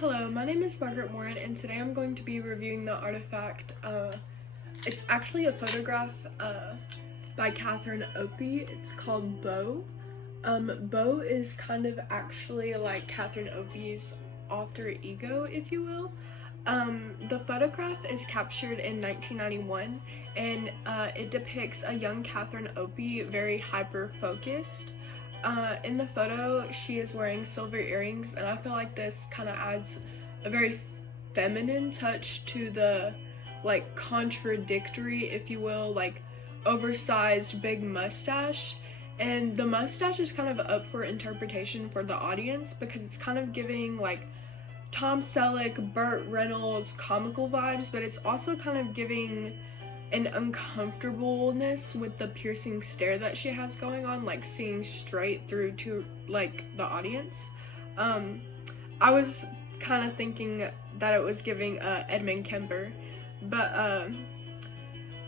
Hello, my name is Margaret Warren, and today I'm going to be reviewing the artifact. It's actually a photograph by Catherine Opie. It's called Beau. Beau is kind of actually like Catherine Opie's alter ego, if you will. The photograph is captured in 1991, and it depicts a young Catherine Opie, very hyper-focused. In the photo, she is wearing silver earrings, and I feel like this kind of adds a very feminine touch to the, like, contradictory, if you will, like, oversized big mustache. And the mustache is kind of up for interpretation for the audience because it's kind of giving, like, Tom Selleck, Burt Reynolds comical vibes, but it's also kind of giving an uncomfortableness with the piercing stare that she has going on, like seeing straight through to like the audience. I was kind of thinking that it was giving Edmund Kemper, but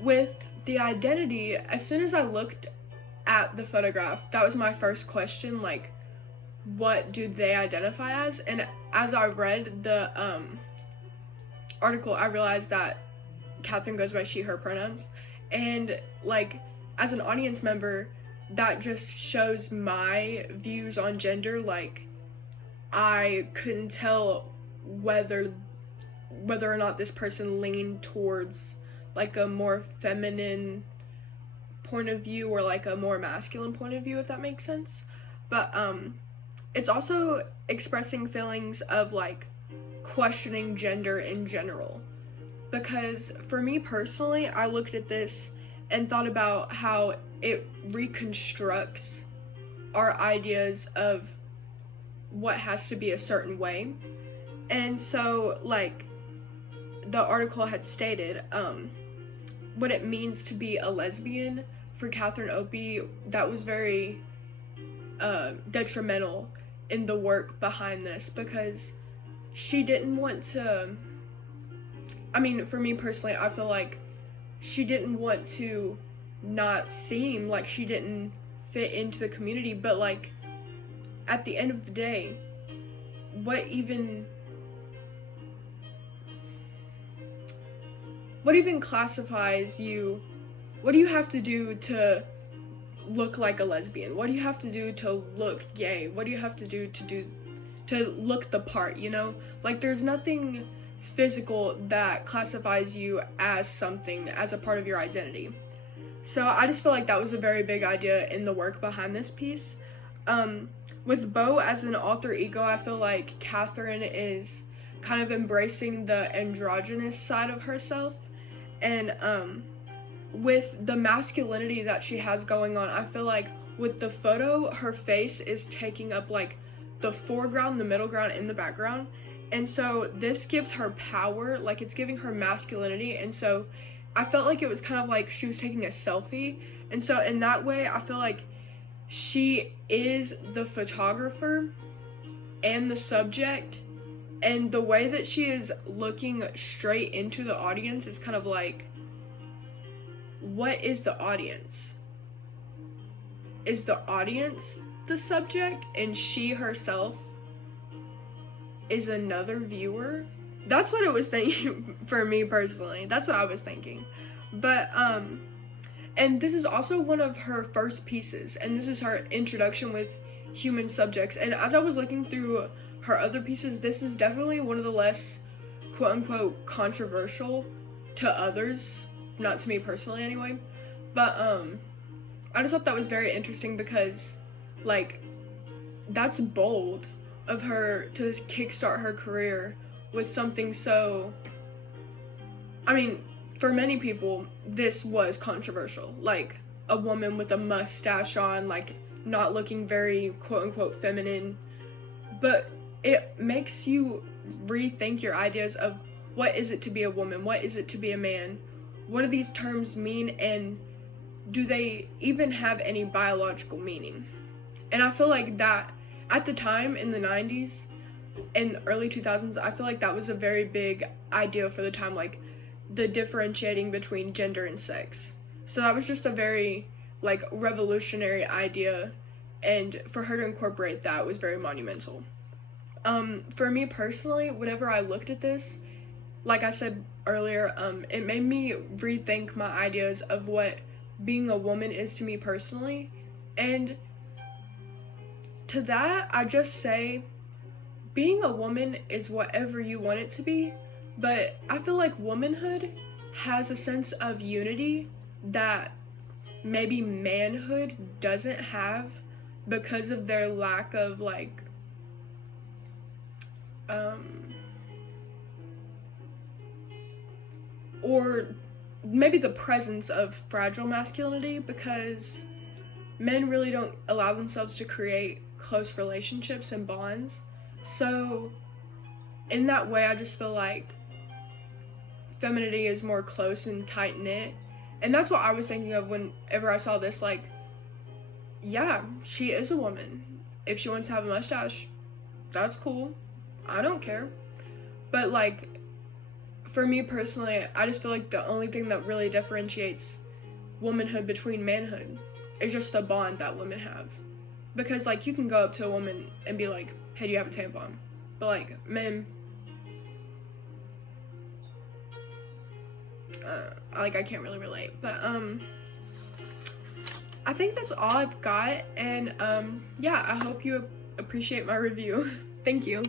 with the identity, as soon as I looked at the photograph, that was my first question, like, what do they identify as? And as I read the article, I realized that Catherine goes by she, her pronouns, and like as an audience member, that just shows my views on gender. Like, I couldn't tell whether or not this person leaned towards like a more feminine point of view or like a more masculine point of view, if that makes sense. But it's also expressing feelings of like questioning gender in general. Because for me personally, I looked at this and thought about how it reconstructs our ideas of what has to be a certain way. And so, like the article had stated, what it means to be a lesbian for Catherine Opie, that was very detrimental in the work behind this, because she didn't want to, I mean, for me personally, I feel like she didn't want to not seem like she didn't fit into the community, but like at the end of the day, what even classifies you? What do you have to do to look like a lesbian? What do you have to do to look gay? What do you have to do to look the part, you know? Like, there's nothing physical that classifies you as something, as a part of your identity. So I just feel like that was a very big idea in the work behind this piece. With Beau as an alter ego, I feel like Catherine is kind of embracing the androgynous side of herself, and with the masculinity that she has going on, I feel like with the photo, her face is taking up like the foreground, the middle ground, and the background. And so this gives her power, like it's giving her masculinity. And so I felt like it was kind of like she was taking a selfie. And so in that way, I feel like she is the photographer and the subject. And the way that she is looking straight into the audience is kind of like, what is the audience? Is the audience the subject and she herself is another viewer? That's what it was thinking for me personally. That's what I was thinking. But and this is also one of her first pieces, and this is her introduction with human subjects. And as I was looking through her other pieces, this is definitely one of the less quote unquote controversial to others, not to me personally anyway. But I just thought that was very interesting because, like, that's bold of her to kickstart her career with something so, I mean, for many people, this was controversial. Like, a woman with a mustache on, like, not looking very quote-unquote feminine. But it makes you rethink your ideas of what is it to be a woman? What is it to be a man? What do these terms mean? And do they even have any biological meaning? And I feel like that at the time in the 90s and early 2000s, I feel like that was a very big idea for the time, like the differentiating between gender and sex. So that was just a very like revolutionary idea, and for her to incorporate that was very monumental. For me personally, whenever I looked at this, like I said earlier, it made me rethink my ideas of what being a woman is to me personally. And to that, I just say being a woman is whatever you want it to be, but I feel like womanhood has a sense of unity that maybe manhood doesn't have because of their lack of like or maybe the presence of fragile masculinity, because men really don't allow themselves to create close relationships and bonds. So in that way, I just feel like femininity is more close and tight knit. And that's what I was thinking of whenever I saw this. Like, yeah, she is a woman. If she wants to have a mustache, that's cool. I don't care. But like, for me personally, I just feel like the only thing that really differentiates womanhood between manhood is just the bond that women have. Because like, you can go up to a woman and be like, hey, do you have a tampon? But like, men, I can't really relate. But I think that's all I've got. And yeah, I hope you appreciate my review. Thank you.